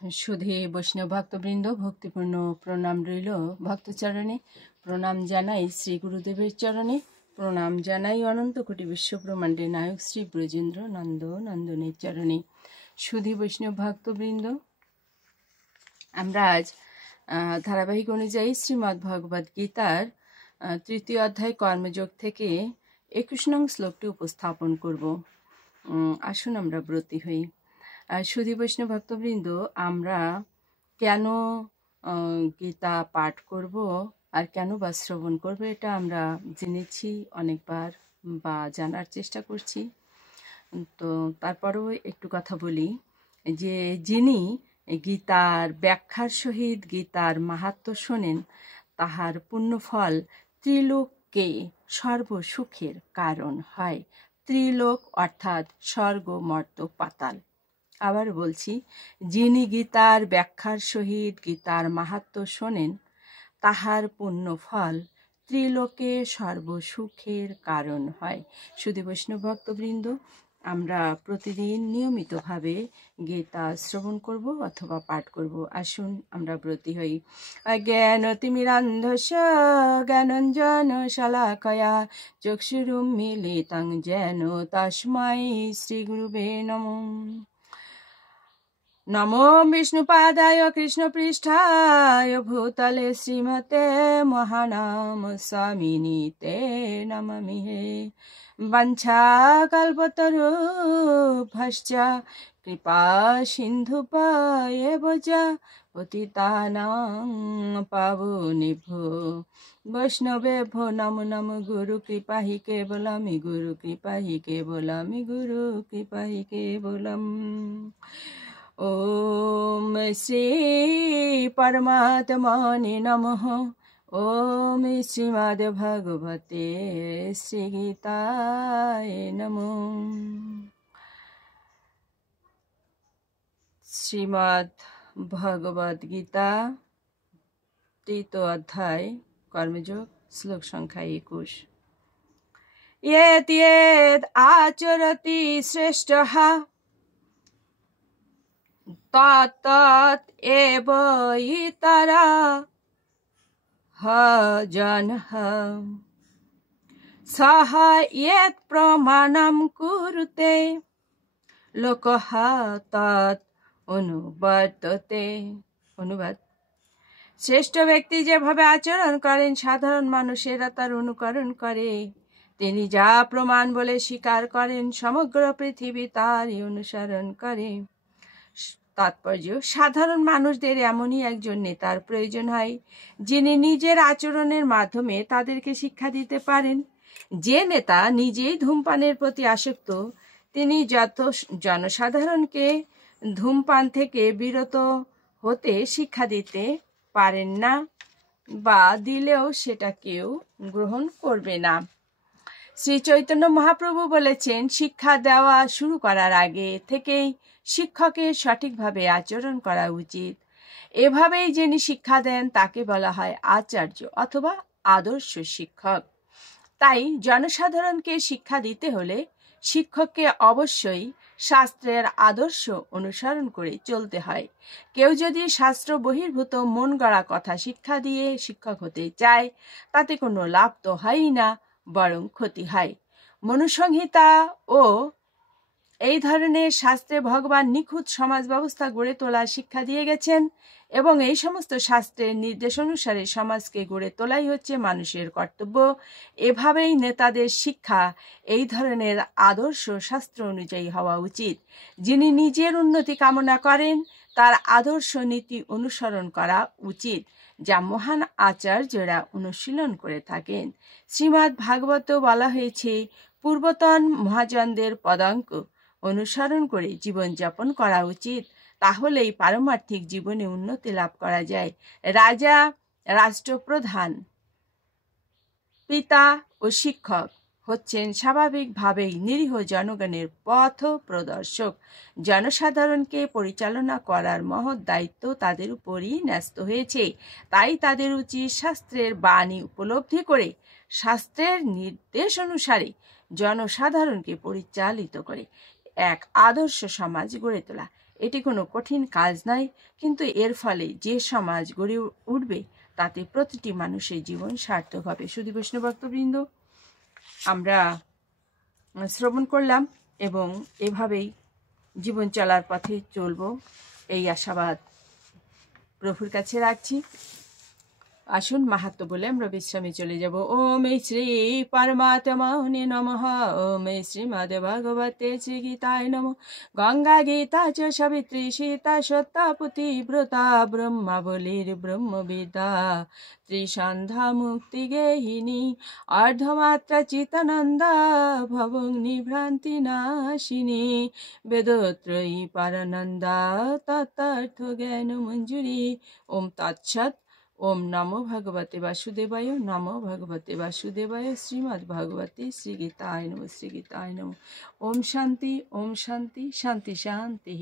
সুধী বৈষ্ণব ভক্তবৃন্দ, ভক্তিপূর্ণ প্রণাম রইল ভক্তচরণে। প্রণাম জানাই শ্রী গুরুদেবের চরণে। প্রণাম জানাই অনন্ত কোটি বিশ্বব্রহ্মাণ্ডের নায়ক শ্রী ব্রজেন্দ্র নন্দনের চরণে। সুধী বৈষ্ণব ভক্তবৃন্দ, আমরা আজ ধারাবাহিক অনুযায়ী শ্রীমদ্ ভগবদ গীতার 3য় অধ্যায় কর্মযোগ থেকে 21 নং শ্লোকটি উপস্থাপন করব। আসুন আমরা ব্রতী হই। সুধী বৈষ্ণব ভক্তবৃন্দ, আমরা কেন গীতা পাঠ করব আর কেন বা শ্রবণ করব, এটা আমরা জেনেছি অনেকবার বা জানার চেষ্টা করছি। তো তারপরেও একটু কথা বলি যে যিনি গীতার ব্যাখ্যার সহিত গীতার মাহাত্ম্য শোনেন, তাহার পুণ্যফল ত্রিলোককে সর্বসুখের কারণ হয়। ত্রিলোক অর্থাৎ স্বর্গ, মর্ত, পাতাল। আবার বলছি, যিনি গীতার ব্যাখ্যার সহিত গীতার মাহাত্ম্য শোনেন, তাহার পুণ্যফল ত্রিলোকে সর্বসুখের কারণ হয়। সুধী বৈষ্ণব ভক্তবৃন্দ, আমরা প্রতিদিন নিয়মিতভাবে গীতা শ্রবণ করব অথবা পাঠ করব। আসুন আমরা ব্রতী হই। জ্ঞানতিমিরান্ধস্য জ্ঞানাঞ্জন শলাকয়া চক্ষুরুন্মিলিতং যেন তস্मै শ্রীগুরুবে নমঃ। নমো বিষ্ণুপাদায় কৃষ্ণপৃষ্ঠায় ভূতলে শ্রীমতে মহানাম স্বামিনীতে নমামিহে। বাঞ্ছাকল্পতরুভ্যশ্চ কৃপা সিন্ধুপায়েব চ পতিতানাং পাবনেভ্যো বৈষ্ণবেভ্যো নমো নমো। গুরু কৃপা হি কেবলমি, গুরু কৃপা হি কেবলমি, গুরু কৃপা হি কেবলম। ওম শ্রী পরমাত্মনে নমঃ। ওম শ্রীমদ্ ভগবতে শ্রীগীতায় নমঃ। শ্রীমদ্ ভগবদ গীতা 3য় অধ্যায় কর্মযোগ, শ্লোক সংখ্যা 21। ইয়েত ইয়েত আচরতি শ্রেষ্ঠঃ তৎ এব ইতরঃ জনঃ সহ ইয়েত প্রমাণম কুরুতে লোকঃ তৎ অনুবর্ততে। অনুবাদ: শ্রেষ্ঠ ব্যক্তি যেভাবে আচরণ করেন, সাধারণ মানুষেরা তার অনুকরণ করে। তিনি যা প্রমাণ বলে স্বীকার করেন, সমগ্র পৃথিবী তারই অনুসরণ করে। তাৎপর্য: সাধারণ মানুষদের এমনই একজন নেতার প্রয়োজন হয়, যিনি নিজের আচরণের মাধ্যমে তাদেরকে শিক্ষা দিতে পারেন। যে নেতা নিজেই ধূমপানের প্রতি আসক্ত, তিনি জনসাধারণকে ধূমপান থেকে বিরত হতে শিক্ষা দিতে পারেন না, বা দিলেও সেটা কেউ গ্রহণ করবে না। শ্রী চৈতন্য মহাপ্রভু বলেছেন, শিক্ষা দেওয়া শুরু করার আগে থেকেই শিক্ষকের সঠিকভাবে আচরণ করা উচিত। এভাবেই যিনি শিক্ষা দেন তাকে বলা হয় আচার্য অথবা আদর্শ শিক্ষক। তাই জনসাধারণকে শিক্ষা দিতে হলে শিক্ষককে অবশ্যই শাস্ত্রের আদর্শ অনুসরণ করে চলতে হয়। কেউ যদি শাস্ত্র বহির্ভূত মন গড়া কথা শিক্ষা দিয়ে শিক্ষক হতে চায়, তাতে কোনো লাভ তো হয়ই না, বরং ক্ষতি হয়। মনুসংহিতা ও এই ধরনের শাস্ত্রে ভগবান নিখুঁত সমাজ ব্যবস্থা গড়ে তোলার শিক্ষা দিয়ে গেছেন, এবং এই সমস্ত শাস্ত্রের নির্দেশ অনুসারে সমাজকে গড়ে তোলাই হচ্ছে মানুষের কর্তব্য। এভাবেই নেতাদের শিক্ষা এই ধরনের আদর্শ শাস্ত্র অনুযায়ী হওয়া উচিত। যিনি নিজের উন্নতি কামনা করেন, তার আদর্শ নীতি অনুসরণ করা উচিত, যা মহান আচার্যরা অনুশীলন করে থাকেন। শ্রীমদ্ ভাগবত বলা হয়েছে, পূর্বতন মহাজনদের পদাঙ্ক অনুসরণ করে জীবনযাপন করা উচিত, তাহলেই পারমার্থিক জীবনে উন্নতি লাভ করা যায়। রাজা, রাষ্ট্রপ্রধান, পিতা ও শিক্ষক হচ্ছেন স্বাভাবিকভাবেই নিরীহ জনগণের পথ প্রদর্শক। জনসাধারণকে পরিচালনা করার মহৎ দায়িত্ব তাদের উপরই ন্যস্ত হয়েছে। তাই তাদের উচিত শাস্ত্রের বাণী উপলব্ধি করে শাস্ত্রের নির্দেশ অনুসারে জনসাধারণকে পরিচালিত করে এক আদর্শ সমাজ গড়ে তোলা। এটি কোনো কঠিন কাজ নয়, কিন্তু এর ফলে যে সমাজ গড়ে উঠবে তাতে প্রতিটি মানুষের জীবন সার্থক হবে। সুধী বৈষ্ণব ভক্তবৃন্দ, আমরা শ্রবণ করলাম এবং এভাবেই জীবন চলার পথে চলব, এই আশাবাদ প্রভুর কাছে রাখছি। আসুন মাহাত্ম্য বলে আমরা বিশ্রামে চলে যাব। ওম শ্রী পরমাত্মনে নমঃ। ওম শ্রীমদ্ ভগবতে শ্রী গীতায় নমঃ। গঙ্গা গীতা চ সাবিত্রী সীতা সত্যা পুতিব্রতা ব্রহ্মাবলীর ব্রহ্মবিদ্যা ত্রিসন্ধ্যা মুক্তি গেহিনী অর্ধমাত্রা চিতানন্দা ভবং নিভ্রান্তি নাশিনী বেদত্রয়ী পরানন্দা তত্ত্বার্থ জ্ঞান মঞ্জুরি। ওম তৎসৎ। ওম নমো ভগবতে বাসুদেবায়। নমো ভগবতে বাসুদেবায়। শ্রীমদ্ ভগবতে শ্রী গীতায় নমঃ। শ্রী গীতায় নমঃ। ওম শান্তি, ওম শান্তি, শান্তি শান্তি।